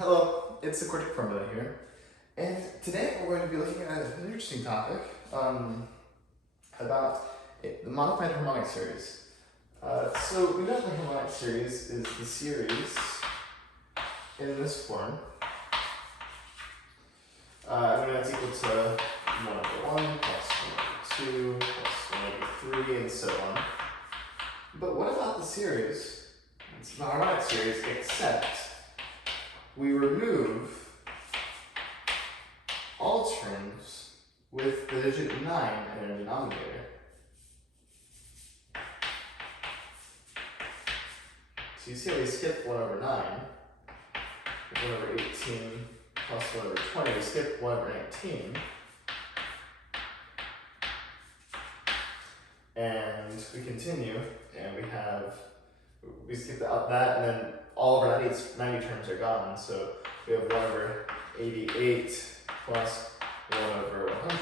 Hello, it's the quartic formula here, and today we're going to be looking at an interesting topic about the modified harmonic series. So we know the harmonic series is the series in this form, and that's equal to 1 over 1 plus 1 over 2 plus 1 over 3 and so on. But what about the series? It's the harmonic series, except we remove all terms with the digit 9 in their denominator. So you see how we skip 1 over 9, 1 over 18 plus 1 over 20, we skip 1 over 19, and we continue, and we skip that, and then all of our 90 terms are gone, so we have 1 over 88 plus 1 over 100,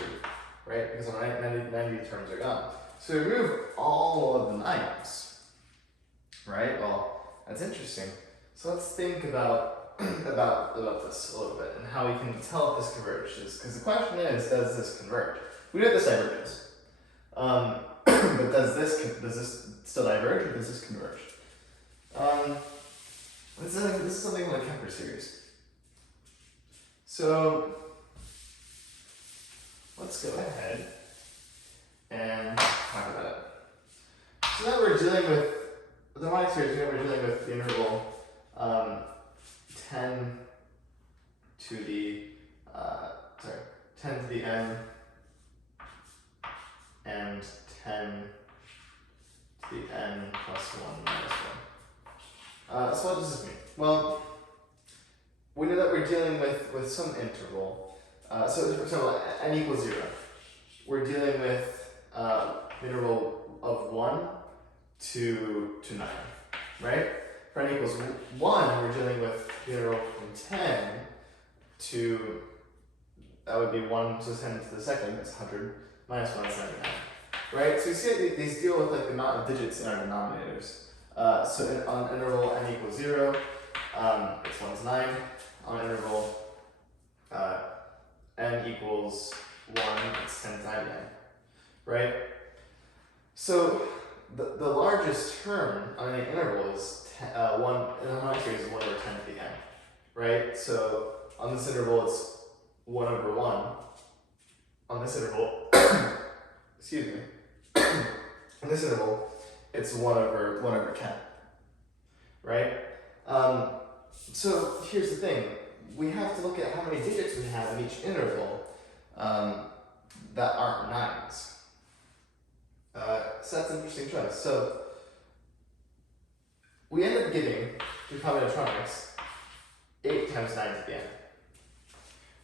right? Because our 90 terms are gone. So we remove all of the 9's, right? Well, that's interesting. So let's think about this a little bit and how we can tell if this converges. Because the question is, does this converge? We know this diverges. But does this still diverge, or does this converge? This is something like the Kempner series. So let's go ahead and talk about it. So now we're dealing with the harmonic series. We're dealing with the interval 10 to the 10 to the n and 10 to the n plus 1 minus 1. So what does this mean? Well, we know that we're dealing with some interval. So for example, n equals 0. We're dealing with the interval of 1 to 9, right? For n equals 1, we're dealing with the interval from 10 to, that would be 1 to 10 to the second, that's 100, minus 1 is 99, right? So you see these deal with like the amount of digits in our denominators. So on interval n equals 0, it's 1 to 9. On interval n equals 1, it's 10 to 99, right? So the largest term on any interval is 1, in the harmonic series is 1 over 10 to the n, right? So on this interval, it's 1 over 1. On this interval, excuse me, on this interval, it's 1 over 10, right? So here's the thing. We have to look at how many digits we have in each interval that aren't 9's. So that's an interesting choice. So we end up getting, through combinatorics, 8 times 9 to the n,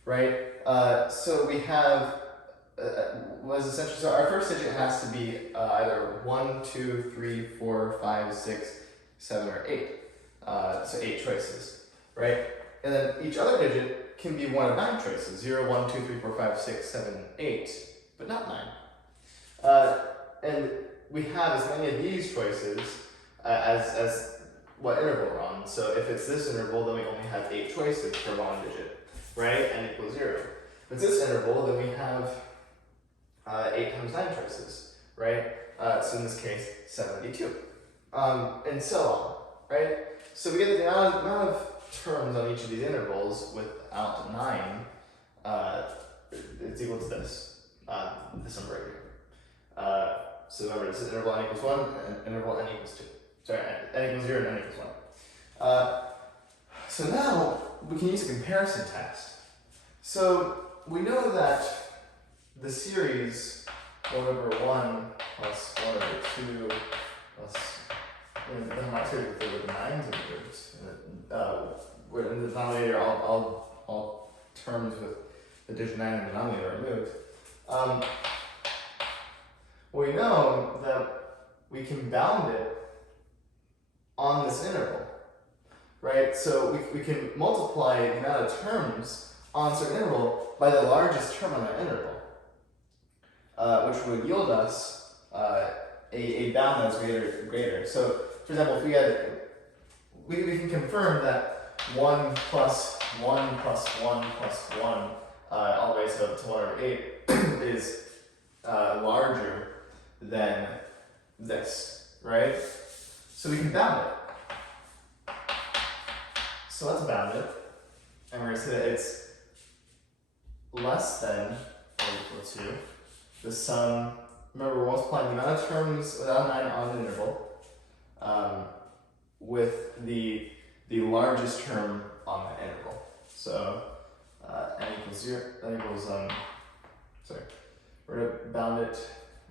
right? So we have, so our first digit has to be either 1, 2, 3, 4, 5, 6, 7, or 8. So 8 choices, right? And then each other digit can be one of 9 choices, 0, 1, 2, 3, 4, 5, 6, 7, 8, but not 9. And we have as many of these choices as what interval we're on. So if it's this interval, then we only have 8 choices for one digit, right? N equals 0. If it's this interval, then we have 8 times 9 choices, right? So in this case, 72. And so on, right? So we get the amount of terms on each of these intervals without 9, it's equal to this number right here. So remember, this is interval n equals 1 and interval n equals 2. Sorry, n equals 0 and n equals 1. So now we can use a comparison test. So we know that the series 1 over 1 plus 1 over 2 plus the harmonic series with the 9's removed. Where in the denominator, all terms with the digit 9 in the denominator are removed. We know that we can bound it on this interval, right? So we can multiply the amount of terms on a certain interval by the largest term on that interval, which would yield us a bound that's greater. So, for example, if we can confirm that 1 plus 1 plus 1 plus 1 all the way to 1 over 8 is larger than this, right? So we can bound it. So let's bound it. And we're going to say that it's less than or equal to the sum. Remember, we're multiplying the amount of terms without 9 on the interval with the largest term on the interval. So n equals 0, n equals, sorry, we're going to bound it,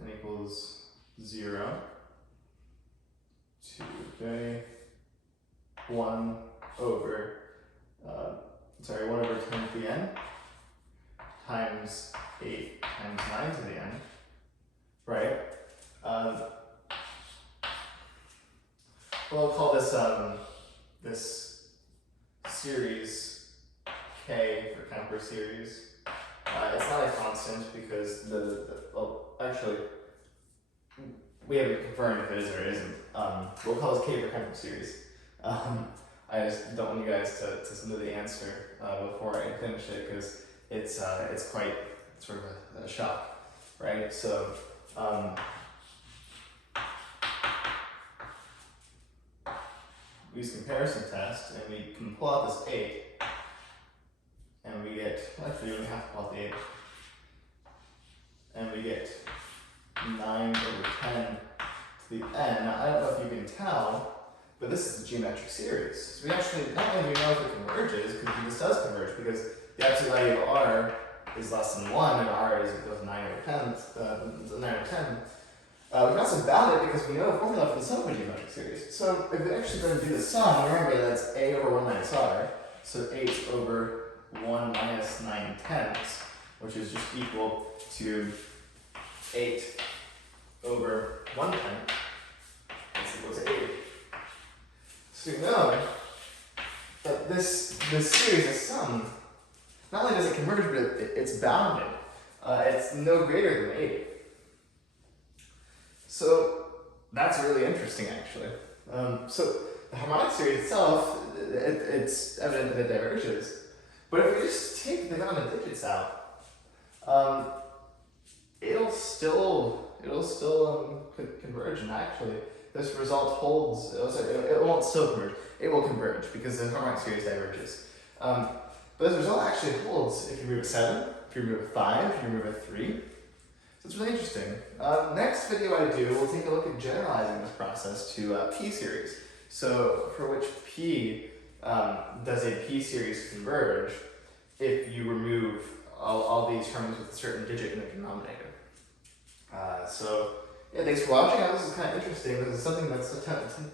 n equals 0 to 1 over, 1 over 10 to the n times 8 times 9 to the n, right? We'll call this this series K for Kempner series. It's not a constant because well, actually, we haven't confirmed if it is or it isn't. We'll call this K for Kempner series. I just don't want you guys to know the answer before I finish it because it's quite sort of a shock, right? So. We use comparison test and we can pull out this 8 and we get, actually we only have to pull out the 8 and we get 9 over 10 to the n. Now I don't know if you can tell, but this is the geometric series. So we actually, not only do we know if it converges, because this does converge because the absolute value of r is less than 1 and r is equal to 9 over 10, 9 over 10. We can also bound it because we know the formula for the sum of a geometric series. So if we're actually going to do the sum, remember that's a over 1 minus r, so 8 over 1 minus 9 tenths, which is just equal to 8 over 1 tenth, that's equal to 8. So you know that this series, this sum, not only does it converge, but it's bounded. It's no greater than 8. So that's really interesting, actually. So the harmonic series itself, it's evident that it diverges. But if we just take the amount of digits out, it'll still converge. And actually, this result holds. It won't still converge. It will converge because the harmonic series diverges. But this result actually holds if you remove a 7, if you remove a 5, if you remove a 3. So it's really interesting. Next video I do, we'll take a look at generalizing this process to P series. So for which P does a P series converge if you remove all these terms with a certain digit in the denominator. So yeah, thanks for watching. This is kind of interesting. This is something that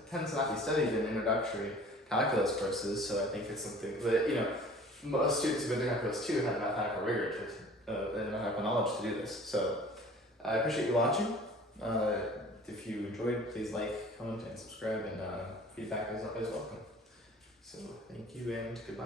tends to not be studied in introductory calculus courses. So I think it's something that most students who've been doing calculus 2 have mathematical rigor and mathematical knowledge to do this. So I appreciate you watching. If you enjoyed, please like, comment, and subscribe, and feedback is always welcome. So thank you and goodbye.